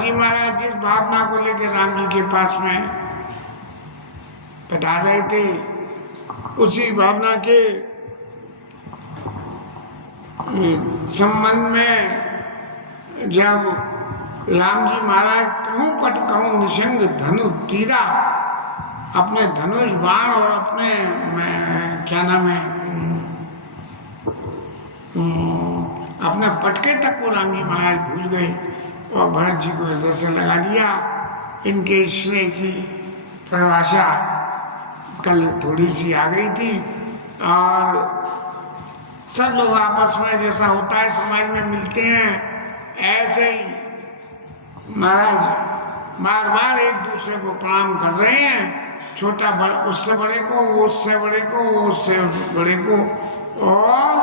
जी महाराज जिस भावना को लेकर राम जी के पास में बता रहे थे, उसी भावना के संबंध में जब राम जी महाराज कहूँ पट कहूँ निशंग धनु तीरा, अपने धनुष बाण और अपने क्या नाम है अपने पटके तक को राम जी महाराज भूल गए और भरत जी को हृदय से लगा दिया। इनके स्नेह की परिभाषा कल थोड़ी सी आ गई थी और सब लोग आपस में जैसा होता है समाज में मिलते हैं, ऐसे ही महाराज बार बार एक दूसरे को प्रणाम कर रहे हैं, छोटा बड़ा उससे बड़े को, वो उससे बड़े को, वो उससे बड़े को। और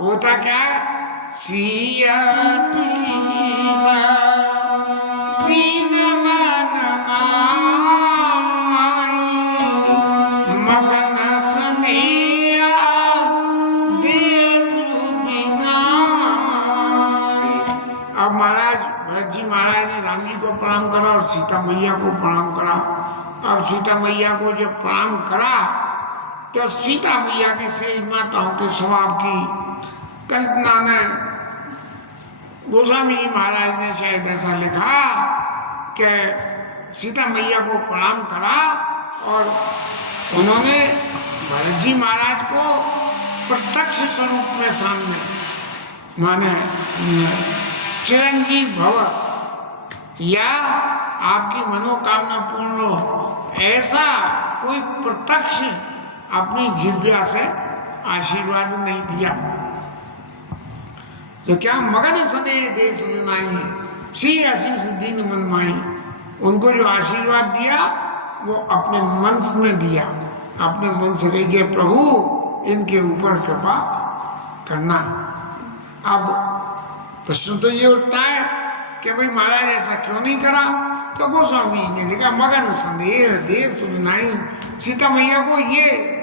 होता क्या है, सिया सीसा दीन मन माई मगन स्नेहा देश बिनाई। अब महाराज भरत जी महाराज ने राम जी को प्रणाम करा और सीता मैया को प्रणाम करा। अब सीता मैया को जब प्रणाम करा तो सीता मैया के से माताओं के स्वभाव की कल्पना ने गोस्वामी जी महाराज ने शायद ऐसा लिखा कि सीता मैया को प्रणाम करा और उन्होंने भरत जी महाराज को प्रत्यक्ष स्वरूप में सामने माने चिरंजीव भव या आपकी मनोकामना पूर्ण हो, ऐसा कोई प्रत्यक्ष अपनी जिह्वा से आशीर्वाद नहीं दिया। तो क्या मगन सने देश नाई सी आशीष दीन मन माई, उनको जो आशीर्वाद दिया वो अपने मन में दिया, अपने मन से कही कि प्रभु इनके ऊपर कृपा करना। अब प्रश्न तो ये उठता है कि भाई महाराज ऐसा क्यों नहीं करा, तो गोस्वामी जी ने लिखा मगन संदेह देर सुनाई, सीता मैया को ये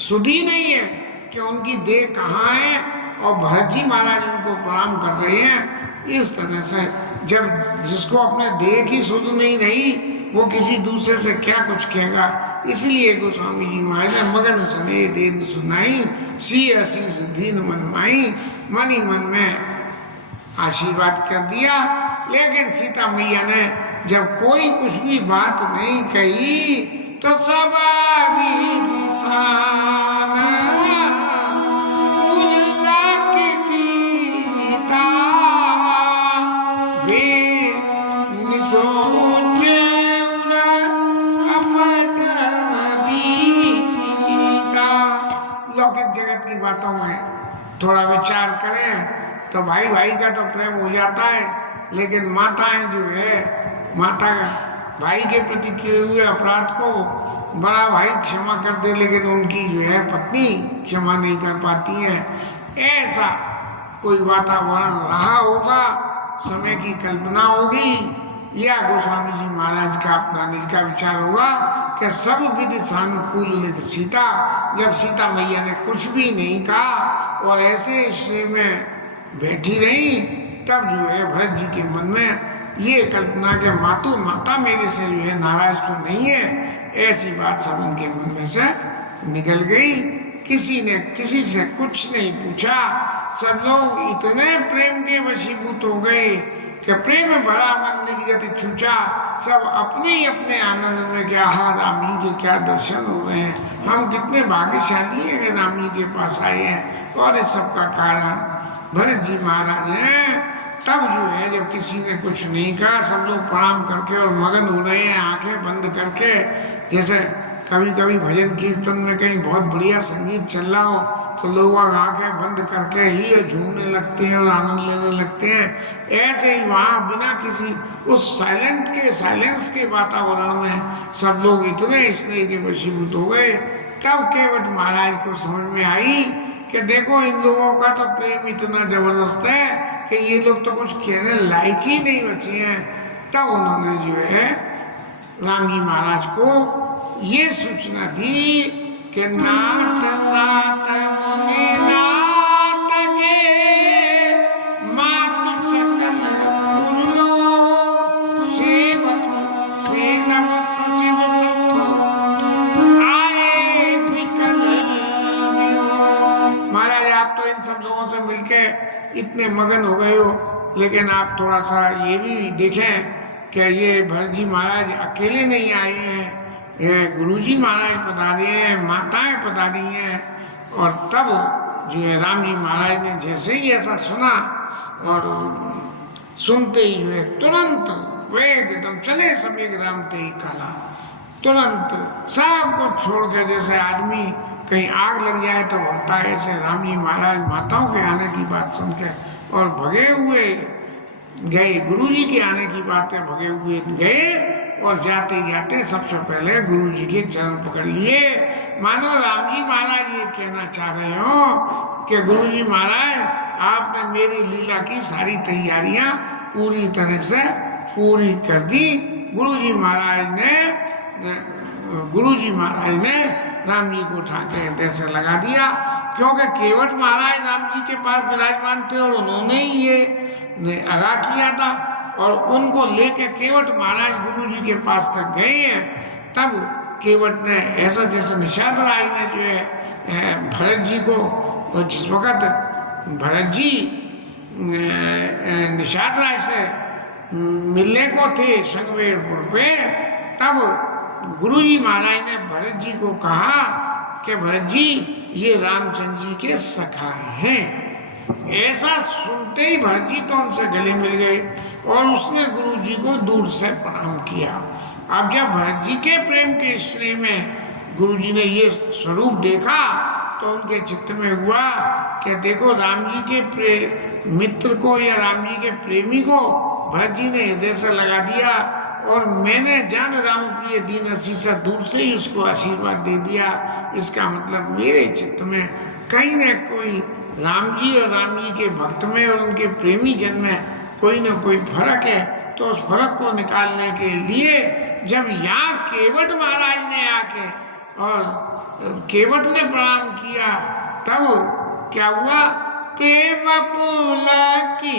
सुधी नहीं है कि उनकी देह कहाँ है और भरत जी महाराज उनको प्रणाम कर रहे हैं। इस तरह से जब जिसको अपने देह की सुध नहीं रही वो किसी दूसरे से क्या कुछ कहेगा, इसलिए गोस्वामी जी महाराज ने मगन सने देन सुनाई सी आशीष दीन मन माई, मन ही मन में आशीर्वाद कर दिया। लेकिन सीता मैया ने जब कोई कुछ भी बात नहीं कही तो सब लौकिक जगत की बातों में थोड़ा विचार करें तो भाई भाई का तो प्रेम हो जाता है, लेकिन माताएं जो है, माता भाई के प्रति किए हुए अपराध को बड़ा भाई क्षमा कर दे, लेकिन उनकी जो है पत्नी क्षमा नहीं कर पाती है। ऐसा कोई वातावरण रहा होगा, समय की कल्पना होगी, या गोस्वामी जी महाराज का अपना निज का विचार होगा कि सब विधि सानुकूल लिख सीता, जब सीता मैया ने कुछ भी नहीं कहा और ऐसे श्री में बैठी रही, तब जो है भरत जी के मन में ये कल्पना के माता मेरे से जो है नाराज तो नहीं है, ऐसी बात सब उनके मन में से निकल गई। किसी ने किसी से कुछ नहीं पूछा, सब लोग इतने प्रेम के वशीभूत हो गए कि प्रेम भरा मन निज गति छूचा, सब अपने ही अपने आनंद में कि आहा राम जी के क्या दर्शन हो रहे हैं, हम कितने भाग्यशाली हैं कि राम जी के पास आए हैं। और इस सब का कारण भरत जी महाराज हैं। तब जो है जब किसी ने कुछ नहीं कहा, सब लोग प्रणाम करके और मगन हो रहे हैं आंखें बंद करके। जैसे कभी कभी भजन कीर्तन में कहीं बहुत बढ़िया संगीत चल रहा हो तो लोग आंखें बंद करके ही झूमने लगते हैं और आनंद लेने लगते हैं। ऐसे ही वहाँ बिना किसी उस साइलेंस के वातावरण में सब लोग इतने स्नेह के वशीभूत हो गए। तब केवट महाराज को समझ में आई कि देखो इन लोगों का तो प्रेम इतना जबरदस्त है कि ये लोग तो कुछ कहने लायक ही नहीं बचे हैं। तब उन्होंने जो है राम जी महाराज को ये सूचना दी कि नाथ सात मुनि नाथ के मातु सकल आप तो इन सब लोगों से मिलके इतने मगन हो गए हो, लेकिन आप थोड़ा सा ये भी देखें कि ये भरत जी महाराज अकेले नहीं आए हैं, ये गुरुजी महाराज पधारे हैं, माताएं पधारी हैं। और तब जो है राम जी महाराज ने जैसे ही ऐसा सुना और सुनते ही जो है तुरंत वे एकदम चले सब एक राम ते ही काला, तुरंत सबको छोड़ के, जैसे आदमी कहीं आग लग जाए तो भगता है, ऐसे राम जी महाराज माताओं के आने की बात सुन के और भगे हुए गए, गुरु जी के आने की बात है, भगे हुए गए और जाते जाते सबसे पहले गुरु जी के चरण पकड़ लिए। मानो राम जी महाराज ये कहना चाह रहे हो कि गुरु जी महाराज आपने मेरी लीला की सारी तैयारियां पूरी तरह से पूरी कर दी। गुरु जी महाराज ने राम जी को उठा के हृदय से लगा दिया, क्योंकि केवट महाराज राम जी के पास विराजमान थे और उन्होंने ही ये आगाह किया था और उनको लेके केवट महाराज गुरु जी के पास तक गए हैं। तब केवट ने ऐसा, जैसे निषाद राय ने जो है भरत जी को, जिस वक्त भरत जी निषाद राय से मिलने को थे संगवेरपुर पे, तब गुरु जी महाराज ने भरत जी को कहा कि भरत जी ये रामचंद्र जी के सखा हैं। ऐसा सुनते ही भरत जी तो उनसे गले मिल गए और उसने गुरु जी को दूर से प्रणाम किया। अब जब भरत जी के प्रेम के स्नेह में गुरु जी ने ये स्वरूप देखा तो उनके चित्त में हुआ कि देखो राम जी के मित्र को या राम जी के प्रेमी को भरत जी ने हृदय से लगा दिया और मैंने जान राम प्रिय दीन असीसा दूर से ही उसको आशीर्वाद दे दिया। इसका मतलब मेरे चित्त में कहीं न कोई राम जी और राम जी के भक्त में और उनके प्रेमी जन में कोई न कोई फर्क है। तो उस फर्क को निकालने के लिए जब यहाँ केवट महाराज ने आके और केवट ने प्रणाम किया, तब क्या हुआ, प्रेम पुलकी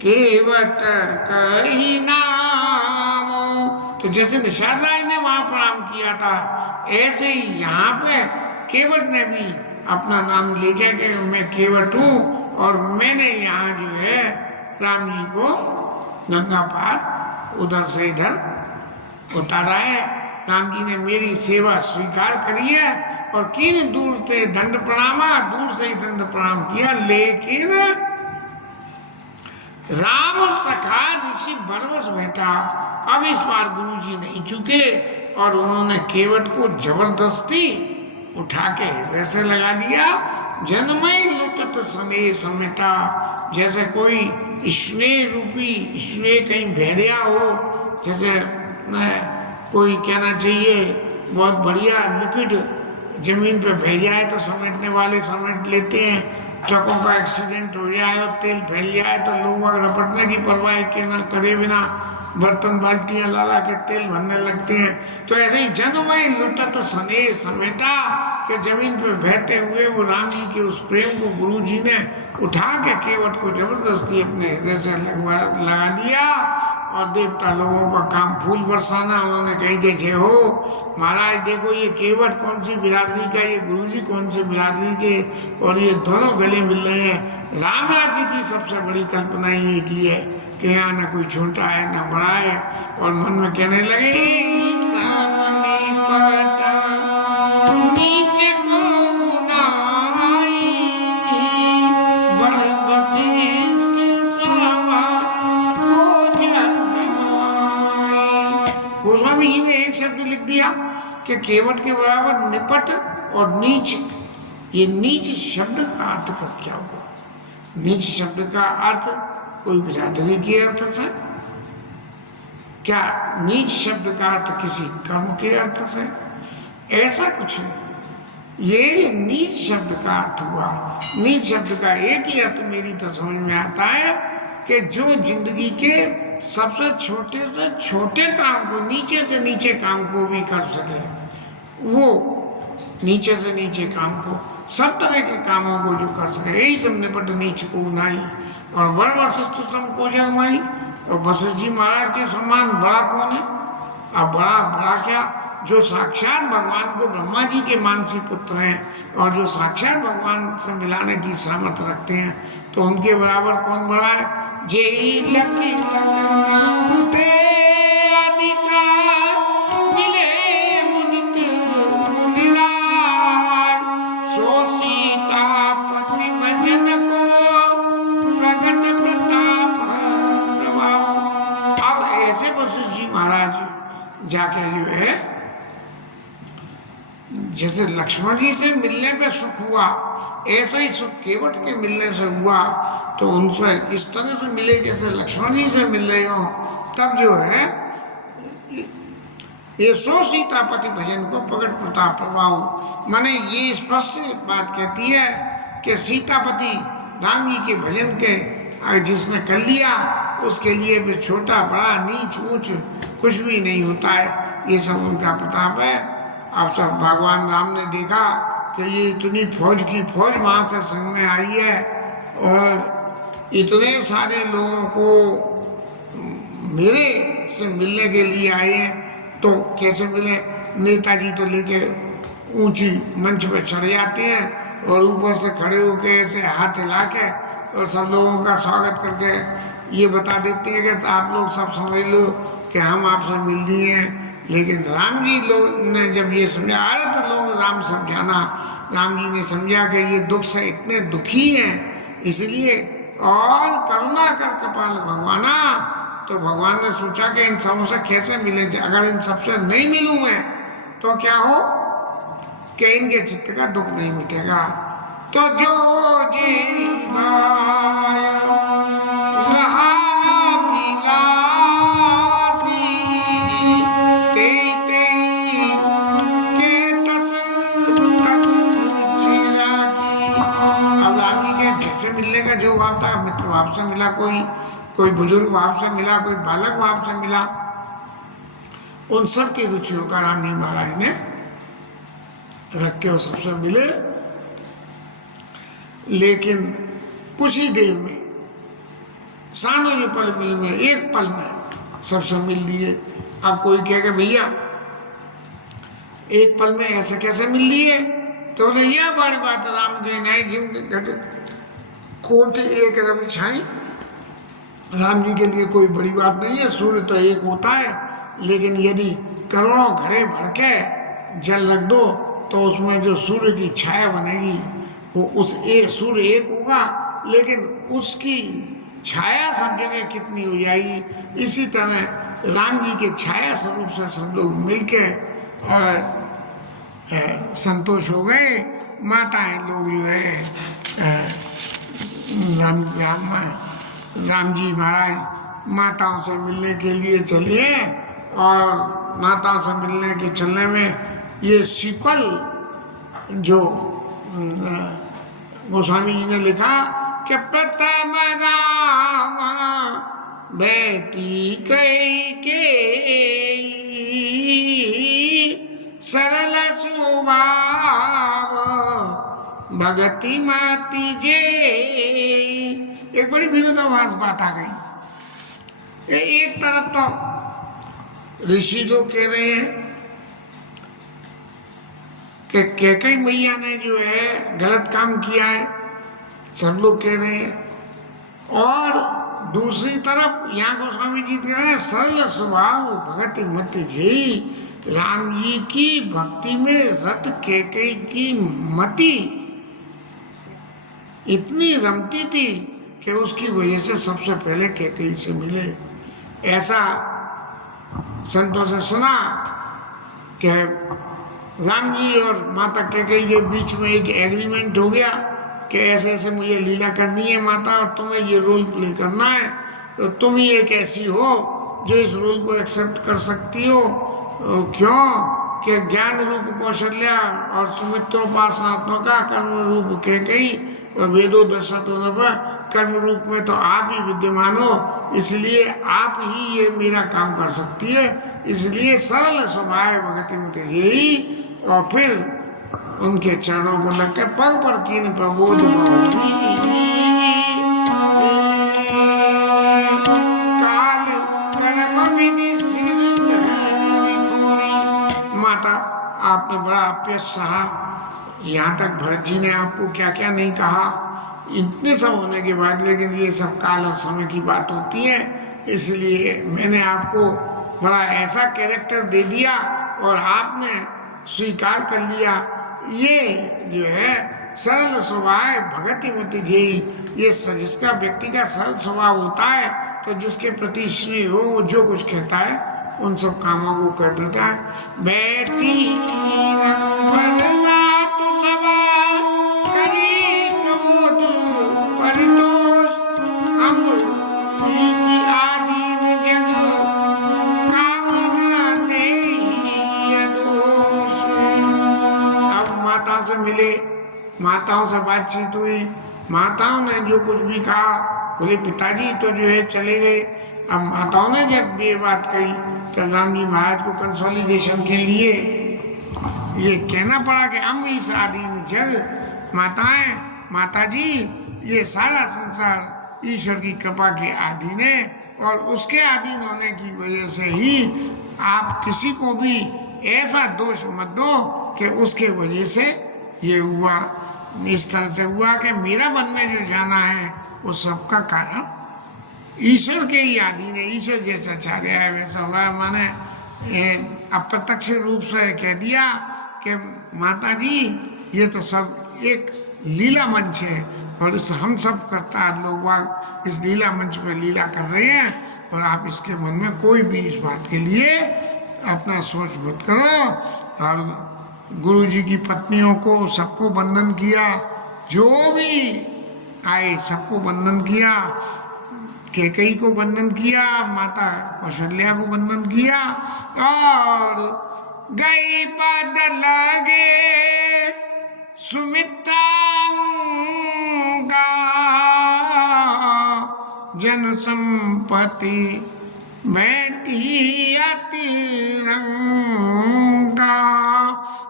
केवट कही नाम। तो जैसे निषाद राय ने वहां प्रणाम किया था, ऐसे ही यहाँ पे केवट ने भी अपना नाम लेके कि मैं केवट हूँ और मैंने यहाँ जो है राम जी को गंगा पार उधर से इधर उतारा है। राम जी ने मेरी सेवा स्वीकार करी है और किन दूर से दंड प्रणामा, दूर से ही दंड प्रणाम किया। लेकिन राम सखा ऋषि बरबस बैठा, अब इस बार गुरु जी नहीं चुके और उन्होंने केवट को जबरदस्ती उठा के हृदय से लगा दिया। जन्मय लुटत स्नेह समेटा, जैसे कोई स्नेह रूपी स्नेह कहीं भेड़िया हो, जैसे कोई कहना चाहिए बहुत बढ़िया लिक्विड जमीन पे भेजा है तो समेटने वाले समेट लेते हैं। ट्रकों का एक्सीडेंट हो जाए और तेल फैल जाए तो लोग रपटने की परवाह के ना करे बिना बर्तन बाल्टियां ला के तेल भरने लगते हैं। तो ऐसे ही जन्मय लुटत स्नेह समेटा के जमीन पर बहते हुए वो राम जी के उस प्रेम को गुरु जी ने उठा के केवट को जबरदस्ती अपने हृदय से लगा दिया और देवता लोगों का काम फूल बरसाना। उन्होंने कही कि जय हो महाराज, देखो ये केवट कौन सी बिरादरी का, ये गुरु जी कौन सी बिरादरी के, और ये दोनों गले मिल रहे हैं। राम राज्य की सबसे बड़ी कल्पना ये की है कि यहाँ न कोई छोटा है न बड़ा है। और मन में कहने लगे सामने पटा नीचे को नाई, बड़ वशिष्ठ सभा को जगमाई। गोस्वामी जी ने एक शब्द लिख दिया कि केवट के बराबर निपट और नीच। ये नीच शब्द का अर्थ का क्या हुआ? नीच शब्द का अर्थ कोई बिरादरी के अर्थ से? क्या नीच शब्द का अर्थ किसी कर्म के अर्थ से? ऐसा कुछ नहीं। ये नीच शब्द का अर्थ हुआ। नीच शब्द का एक ही अर्थ मेरी तो समझ में आता है कि जो जिंदगी के सबसे छोटे से छोटे काम को, नीचे से नीचे काम को भी कर सके, वो नीचे से नीचे काम को, सब तरह के कामों को जो कर सके, यही सब निपट नीच को नाई। और बड़ वशिष्ठ सम को जगमाई। और वशिष्ठ जी महाराज के सम्मान बड़ा कौन है? अब बड़ा क्या, जो साक्षात भगवान को ब्रह्मा जी के मानसी पुत्र हैं और जो साक्षात भगवान से मिलाने की सामर्थ्य रखते हैं, तो उनके बराबर कौन बड़ा है। जेई लख लखनऊते अधिका मिले मुदित मुनिराय, सो सीतापति भजन को प्रगट प्रताप प्रभाव। अब ऐसे वशिष्ठ जी महाराज जाके जो है, जैसे लक्ष्मण जी से मिलने पे सुख हुआ, ऐसा ही सुख केवट के मिलने से हुआ। तो उनसे इस तरह से मिले जैसे लक्ष्मण जी से मिल रहे हो, तब जो है ये सो सीतापति भजन को प्रगट प्रताप प्रभाव। माने ये स्पष्ट बात कहती है कि सीतापति राम जी के भजन के जिसने कर लिया, उसके लिए भी छोटा बड़ा नीच ऊंच कुछ भी नहीं होता है। ये सब उनका प्रताप है। अब सब भगवान राम ने देखा कि ये इतनी फौज की फौज वहाँ से संग में आई है और इतने सारे लोगों को मेरे से मिलने के लिए आए हैं, तो कैसे मिले। नेताजी तो लेके ऊंची मंच पर चढ़ जाते हैं और ऊपर से खड़े होकर ऐसे हाथ हिला के और सब लोगों का स्वागत करके ये बता देते हैं कि आप लोग सब समझ लो कि हम आपसे मिल लिए हैं। लेकिन राम जी लोग ने जब ये समझा, आए तो लोग राम समझाना, राम जी ने समझा कि ये दुख से इतने दुखी हैं, इसलिए और करुणा कर कपाल भगवाना। तो भगवान ने सोचा कि इन सबों से कैसे मिले, अगर इन सबसे नहीं मिलूं मैं तो क्या हो कि इनके चित्त का दुख नहीं मिटेगा। तो जो जीवाय रहा मिलने का जो भाव था, मित्र भाव से मिला, कोई बुजुर्ग भाव से मिला, कोई बालक भाव से मिला, उन सब की रुचियों का राम जी महाराज ने रख के सबसे मिले। लेकिन कुछ ही देर में, सानों पल मिल में, एक पल में सबसे मिल लिए। अब कोई कहेगा भैया एक पल में ऐसे कैसे मिल लिए, तो बोले यह बड़ी बात राम के नहीं जिम के कोटि एक रवि छाई। राम जी के लिए कोई बड़ी बात नहीं है। सूर्य तो एक होता है, लेकिन यदि करोड़ों घड़े भर के जल रख दो तो उसमें जो सूर्य की छाया बनेगी वो उस एक सूर्य एक होगा, लेकिन उसकी छाया सब जगह कितनी हो जाएगी। इसी तरह राम जी के छाया स्वरूप से सब लोग मिलके और संतोष हो गए। माताएं लोग जो है राम जी महाराज माताओं से मिलने के लिए चलिए, और माताओं से मिलने के चलने में ये सीक्वल जो गोस्वामी जी ने लिखा कि प्रथम राम बेटी कैकेयी सरल स्वभाव भगति माती जे। एक बड़ी विरोधाभास बात आ गई। एक तरफ तो ऋषि लोग कह रहे हैं कि कैकेयी मैया ने जो है गलत काम किया है, सब लोग कह रहे हैं, और दूसरी तरफ यहाँ गोस्वामी जी कह रहे हैं सरल स्वभाव भगति मत जी। राम जी की भक्ति में रत कैकेयी की मति इतनी रमती थी कि उसकी वजह से सबसे पहले कैकेयी से मिले। ऐसा संतों से सुना कि राम जी और माता कैकेयी के बीच में एक एग्रीमेंट हो गया कि ऐसे ऐसे मुझे लीला करनी है माता, और तुम्हें ये रोल प्ले करना है, तो तुम ही एक ऐसी हो जो इस रोल को एक्सेप्ट कर सकती हो। क्यों कि ज्ञान रूप कौशल्या और सुमित्रोपासनात्मका कर्म रूप कैकेयी और वेदो दर्शत होने पर कर्म रूप में तो आप ही विद्यमान हो, इसलिए आप ही ये मेरा काम कर सकती है। इसलिए सरल स्वभाव भगति में यही, और फिर उनके चरणों को लग के पग पर कीन प्रबोध काल कर्म विधि सिर आप्य सहा, यहाँ तक भरत जी ने आपको क्या क्या नहीं कहा, इतने सब होने के बाद, लेकिन ये सब काल और समय की बात होती है, इसलिए मैंने आपको बड़ा ऐसा कैरेक्टर दे दिया और आपने स्वीकार कर लिया। ये जो है सरल स्वभाव भगति मति जेई, ये जिसका व्यक्ति का सरल स्वभाव होता है तो जिसके प्रति स्नेह हो वो जो कुछ कहता है उन सब कामों को कर देता है। बैठी मातु सभा करी प्रमोद परितोष, अब इस आदीन जग कामन देहि दोष। अब माता से मिले, माताओं से बातचीत हुई, माताओं ने जो कुछ भी कहा, बोले पिताजी तो जो है चले गए। अब माताओं ने जब ये बात कही तब राम जी महाराज को कंसोलिडेशन के लिए ये कहना पड़ा कि हम इस आदीन जग, माताएं, माता जी ये सारा संसार ईश्वर की कृपा के अधीन है और उसके अधीन होने की वजह से ही आप किसी को भी ऐसा दोष मत दो कि उसके वजह से ये हुआ। इस तरह से हुआ कि मेरा मन में जो जाना है वो सबका कारण ईश्वर के ही अधीन है। ईश्वर जैसा चाह गया है वैसा हुआ। माने अप्रत्यक्ष रूप से कह दिया कि माता जी ये तो सब एक लीला मंच है और इस हम सब करता लोग इस लीला मंच पर लीला कर रहे हैं और आप इसके मन में कोई भी इस बात के लिए अपना सोच मत करो। और गुरु जी की पत्नियों को सबको वंदन किया, जो भी आए सबको वंदन किया, कैकेयी को वंदन किया, माता कौशल्या को वंदन किया और गई पद लगे सुमित्रा का जन संपत्ति बैठी तिरंगा।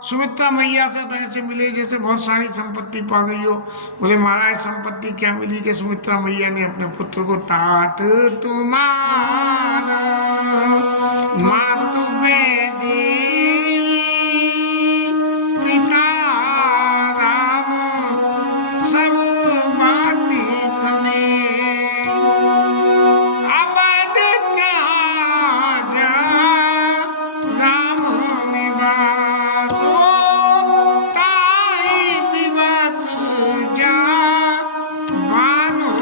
सुमित्रा मैया से तो ऐसे मिले जैसे बहुत सारी संपत्ति पा गई हो। बोले महाराज संपत्ति क्या मिली कि सुमित्रा मैया ने अपने पुत्र को तात तुम्हारा मातु बेदी पिता राम सब बाती सने अबद जा राम निवासो ताई दिवस जा बानो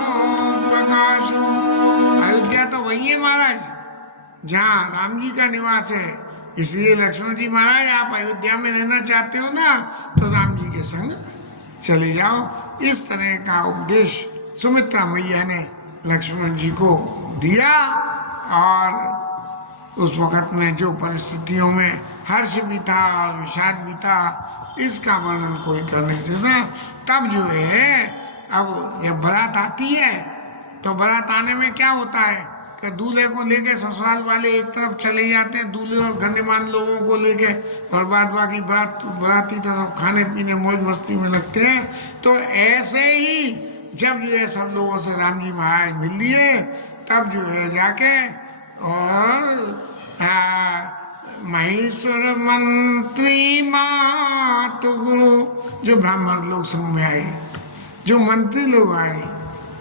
प्रकाशो। अयोध्या तो वही है महाराज जहाँ राम जी का निवास है, इसलिए लक्ष्मण जी महाराज आप अयोध्या में रहना चाहते हो ना तो राम जी के संग चले जाओ। इस तरह का उपदेश सुमित्रा मैया ने लक्ष्मण जी को दिया और उस वक़्त में जो परिस्थितियों में हर्ष भी था और विषाद भी था इसका वर्णन कोई कर नहीं सकता। तब जो है अब जब बारात आती है तो बारात आने में क्या होता है कि दूल्हे को लेके ससुराल वाले एक तरफ चले जाते हैं, दूल्हे और गण्यमान लोगों को लेके, और बाद बाकी बाराती तो सब खाने पीने मौज मस्ती में लगते हैं। तो ऐसे ही जब जो है सब लोगों से राम जी महाराज मिल लिए तब जो है जाके और महेश्वर मंत्री मातु गुरु, जो ब्राह्मण लोग संग में आए, जो मंत्री लोग आए,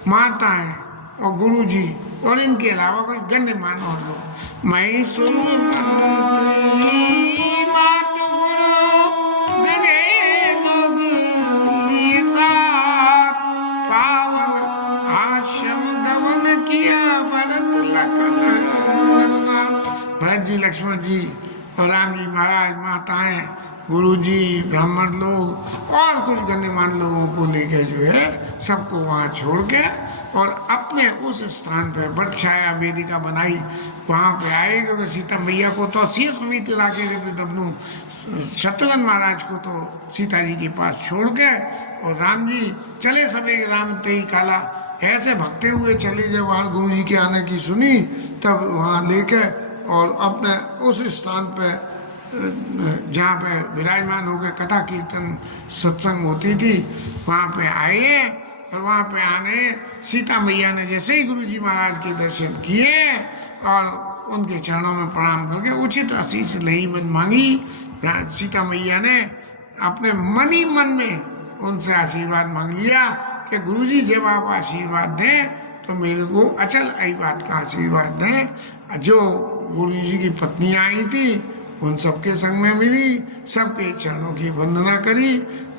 माताएं और गुरु जी और इनके अलावा कोई गण्यमान और लोग, महेश्वर मंत्री मातु गुरु गणे लोग लिए साथ, पावन आश्रम गमन किया भरत लखन रघुनाथ। भरत जी, लक्ष्मण जी और राम जी महाराज, माताएं, गुरु जी, ब्राह्मण लोग और कुछ गण्यमान लोगों को लेके जो है सबको वहाँ छोड़ के और अपने उस स्थान पे बट छाया वेदिका बनाई, वहाँ पे आए। क्योंकि सीता मैया को तो सी समित राखे दबनू, शत्रुघ्न महाराज को तो सीता जी के पास छोड़ के और राम जी चले सबे राम तेई काला, ऐसे भगते हुए चले जब वहाँ गुरु जी के आने की सुनी तब वहाँ लेके और अपने उस स्थान पे जहाँ पे विराजमान हो गए, कथा कीर्तन सत्संग होती थी, वहाँ पे आए और वहाँ पे आने सीता मैया ने जैसे ही गुरु जी महाराज के दर्शन किए और उनके चरणों में प्रणाम करके उचित आशीष लही मन मांगी। सीता मैया ने अपने मन ही मन में उनसे आशीर्वाद मांग लिया कि गुरुजी जब आप आशीर्वाद दें तो मेरे को अचल आई बात का आशीर्वाद दें। जो गुरुजी की पत्नियां आई थी उन सबके संग में मिली, सबके चरणों की वंदना करी,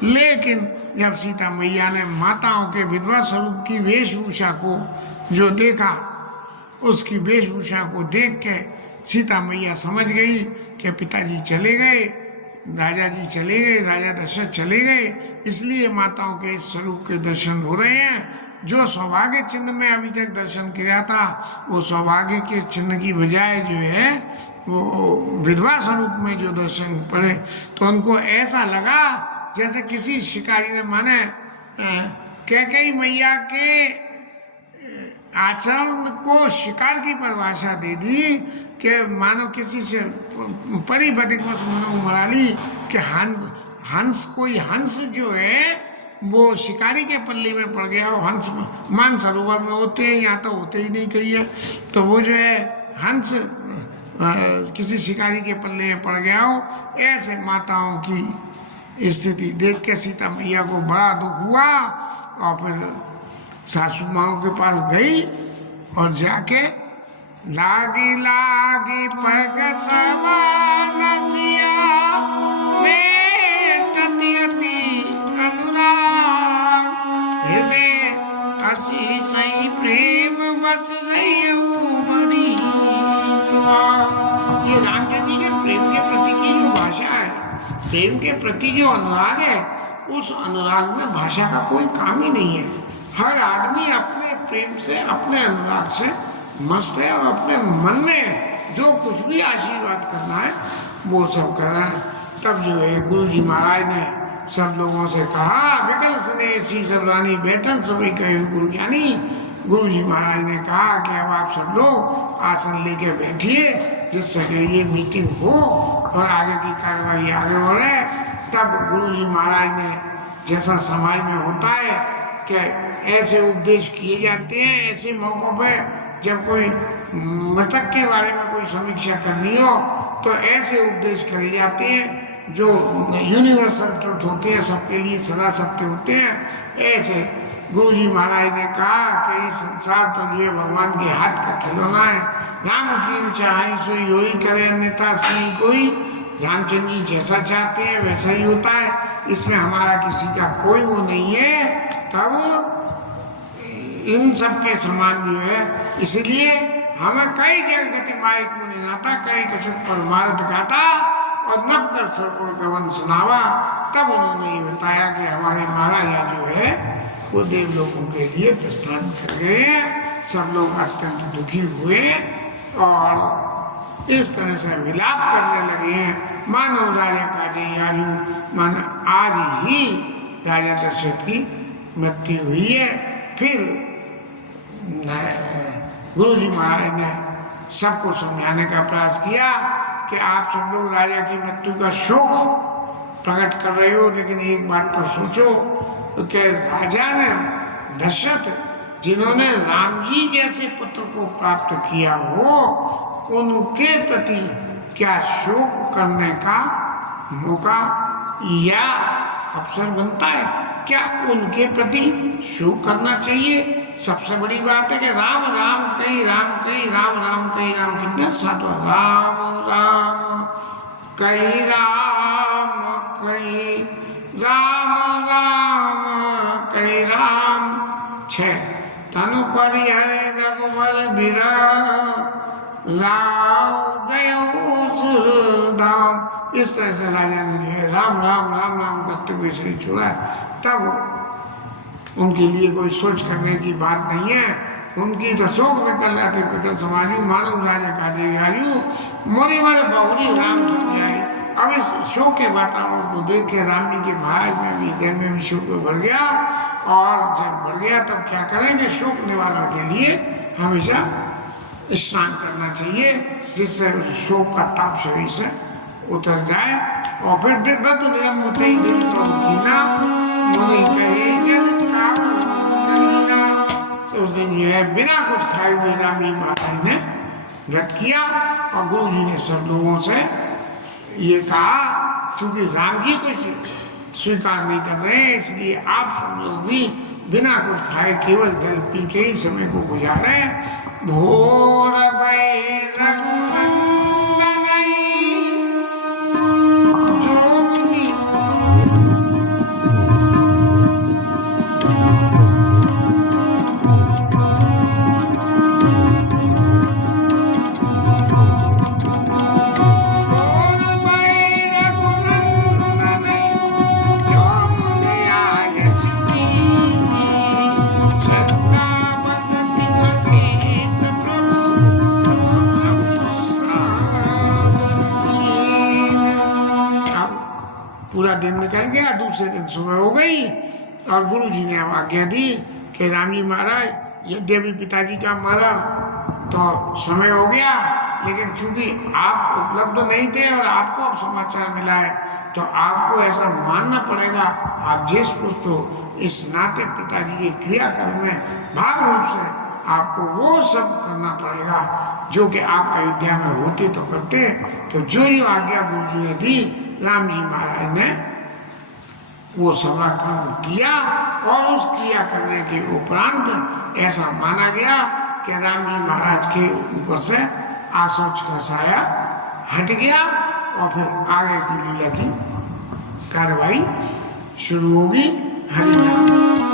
लेकिन जब सीता मैया ने माताओं के विधवा स्वरूप की वेशभूषा को जो देखा, उसकी वेशभूषा को देख के सीता मैया समझ गई कि पिताजी चले गए, राजा जी चले गए, राजा दशरथ चले गए, इसलिए माताओं के स्वरूप के दर्शन हो रहे हैं। जो सौभाग्य चिन्ह में अभी तक दर्शन किया था, वो सौभाग्य के चिन्ह की बजाय जो है वो विधवा स्वरूप में जो दर्शन पड़े, तो उनको ऐसा लगा जैसे किसी शिकारी ने, माने कैकेयी मैया के आचरण को शिकार की परिभाषा दे दी कि मानो किसी से परी बदिकवश मनो मरा ली कि हंस कोई हंस जो है वो शिकारी के पल्ले में पड़ गया हो। हंस मानसरोवर में होते हैं, यहाँ तो होते ही नहीं कही है, तो वो जो है हंस किसी शिकारी के पल्ले में पड़ गया हो। ऐसे माताओं की स्थिति देख के सीता मैया को बड़ा दुख हुआ और फिर सासू माओं के पास गई और जाके लागी लागी पग सवानसिया में ततियति अनुराग हृदय हसी सही प्रेम बस रही बड़ी सुहाग। ये रामचंद्र जी के प्रेम के प्रति की जो भाषा है, प्रेम के प्रति जो अनुराग है, उस अनुराग में भाषा का कोई काम ही नहीं है। हर आदमी अपने प्रेम से, अपने अनुराग से मस्त है और अपने मन में जो कुछ भी आशीर्वाद करना है वो सब कर रहा है। तब जो है गुरु जी महाराज ने सब लोगों से कहा, विकल स्नेह सी सब रानी बैठन सभी कहे गुरु ज्ञानी। गुरु जी महाराज ने कहा कि अब आप सब लोग आसन लेके बैठिए, जिससे ये मीटिंग हो और आगे की कार्रवाई आगे बढ़े। तब गुरु जी महाराज ने, जैसा समाज में होता है कि ऐसे उपदेश किए जाते हैं ऐसे मौक़ों पे, जब कोई मृतक के बारे में कोई समीक्षा करनी हो तो ऐसे उपदेश करे जाते हैं जो यूनिवर्सल ट्रुथ होते हैं, सबके लिए सदा सत्य होते हैं। ऐसे गुरु जी महाराज ने कहा कि इस संसार तो जो है भगवान के हाथ का खिलौना है। राम की चाहे सो योही करे अन्यथा सही कोई। रामचंद्र जी जैसा चाहते हैं वैसा ही होता है, इसमें हमारा किसी का कोई वो नहीं है। तब इन सब के समान जो है, इसलिए हमें कई जगह गति माइक मुनि नाता, कई कछुक परमार्थ गाता और नव कर स्वरूप कवन सुनावा। तब उन्होंने ये बताया कि हमारे महाराजा जो है वो देवलोकों के लिए प्रस्थान कर गए। सब लोग अत्यंत दुखी हुए और इस तरह से विलाप करने लगे हैं, मानो राजा काजे याजू, मानो आज ही राजा दशरथ की मृत्यु हुई है। फिर गुरु जी महाराज ने सबको समझाने का प्रयास किया कि आप सब लोग राजा की मृत्यु का शोक प्रकट कर रहे हो, लेकिन एक बात तो सोचो कि राजा ने दशरथ, जिन्होंने राम जी जैसे पुत्र को प्राप्त किया हो, उनके प्रति क्या शोक करने का मौका या अवसर बनता है? क्या उनके प्रति शोक करना चाहिए? सबसे बड़ी बात है कि राम राम कही राम कही राम राम कही राम, कितने 7 राम राम कही राम कही राम राम कही राम 6 तनु परिहरे रघुवर बिरा राव गयो सुरधाम। इस तरह से राजा ने जो है राम राम राम राम करते हुए शरीर छोड़ा। तब उनके लिए कोई सोच करने की बात नहीं है, उनकी तो शोक विकल जाते विकल समाजू मानव राजा काजे याजू मोरी वर बहुरी राम समझाई। अब इस शोक के वातावरण को देख के राम जी के महाराज में भी हृदय में भी शोक बढ़ गया, और जब बढ़ गया तब क्या करें कि शोक निवारण के लिए हमेशा स्नान करना चाहिए, जिससे शोक का ताप शरीर से उतर जाए। और फिर व्रत निरम होते ही दिन प्रभु कीना मुनि कहे जन काहू नलीना। उस दिन जो है बिना कुछ खाए हुए राम जी महाराज ने व्रत किया, और गुरु जी ने सब लोगों से ये कहा, चूंकि राम जी कुछ स्वीकार नहीं कर रहे हैं। इसलिए आप सब लोग भी बिना कुछ खाए केवल जल पी के ही समय को गुजारे। भोर भय रघुनंदन जो मुनि पूरा दिन निकल गया। दूसरे दिन सुबह हो गई और गुरु जी ने आज्ञा दी कि राम जी महाराज, यद्यपि पिताजी का मरण तो समय हो गया, लेकिन चूंकि आप उपलब्ध नहीं थे और आपको अब समाचार मिला है तो आपको ऐसा मानना पड़ेगा, आप ज्येष्ठ पुत्र हो, इस नाते पिताजी के क्रियाकर्म में भाव रूप से आपको वो सब करना पड़ेगा जो कि आप अयोध्या में होते तो करते। तो जो आज्ञा गुरु जी ने दी, राम जी महाराज ने वो सारा काम किया और उस क्रिया करने के उपरांत ऐसा माना गया कि राम जी महाराज के ऊपर से आसोच का साया हट गया और फिर आगे की लीला की कार्रवाई शुरू होगी। हरि नाम कीर्तन।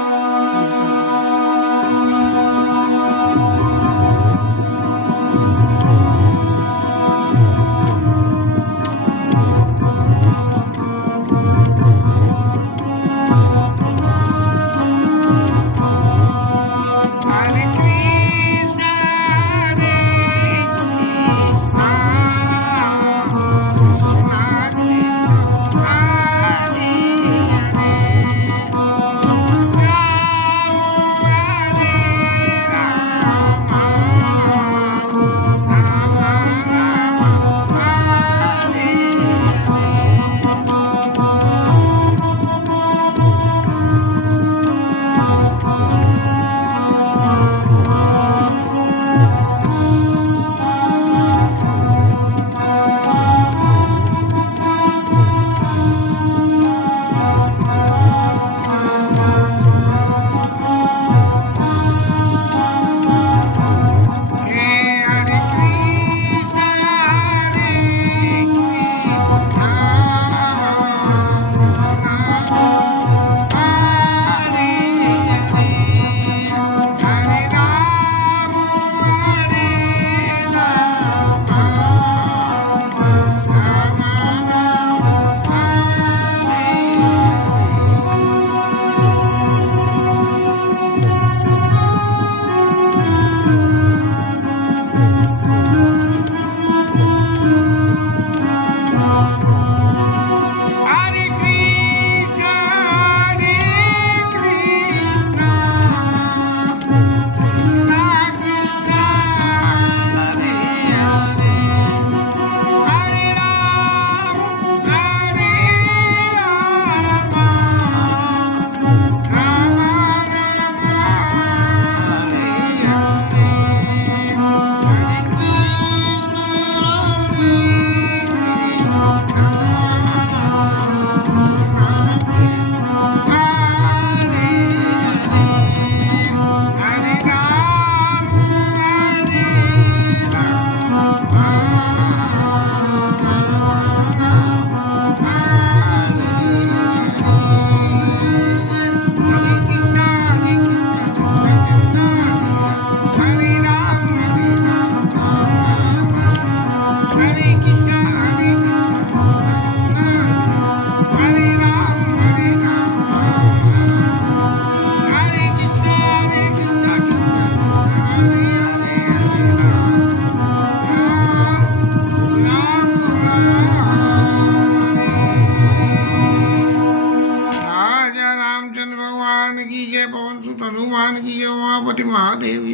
महादेव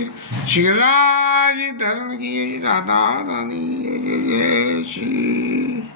शिवराज धरण की राधा रानी जय श्री